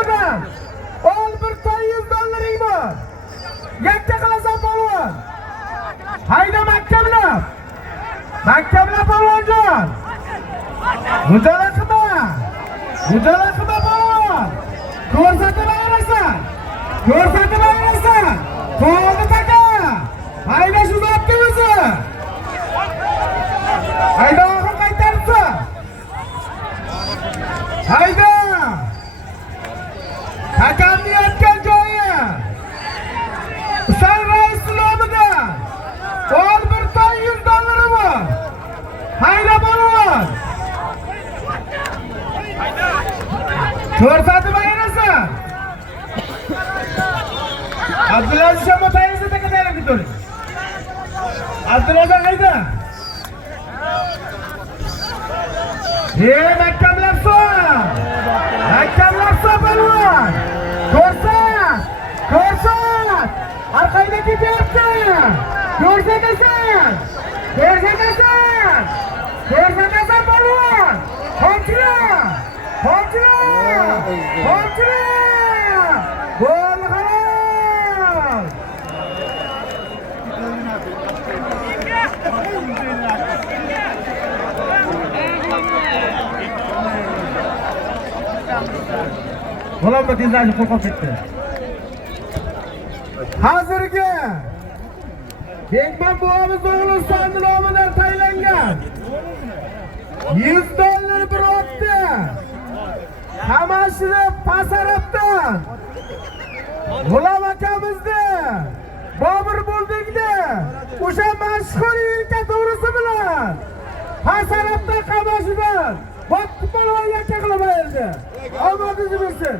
nomidan ol bir toy $100 bor. Yakka qilasan polvon. Hayda makkablab. Makkablab polvonjon. Mujala qilma polvon. Ko'rsatib ayrasan. Qo'lni taka. Hayda shu zotga o'zi. Hayda oxir qaytaribsa. Hayda. Takamni yotgan joyi. Husayn rais nomidan ol bir toy $100 bor. Hayda polvon. Ko'rsatib ayrasan. Abdulaziz Shamotayevni takataylik turing. Abdulaziz hayda. Makkablabsa polvon. Ko'rsat. Orqaga ketyapti. Ko'rsatasan polvon. Ho'chra. Gol halol. G'olomba tezlashib qo'rqib ketdi. Hozirgi Bekman bobomiz o'g'li Usmon nomidan tayinlangan $100 bir otdi. Hamashini Pasarabdan G'ulom akamizni Bobur bo'ldingda o'sha mashhur yigitga to'g'risi bilan Pasarabdan qamashidan Botdi polvon yakka qilib berdi. Omadingiz bo'lsin.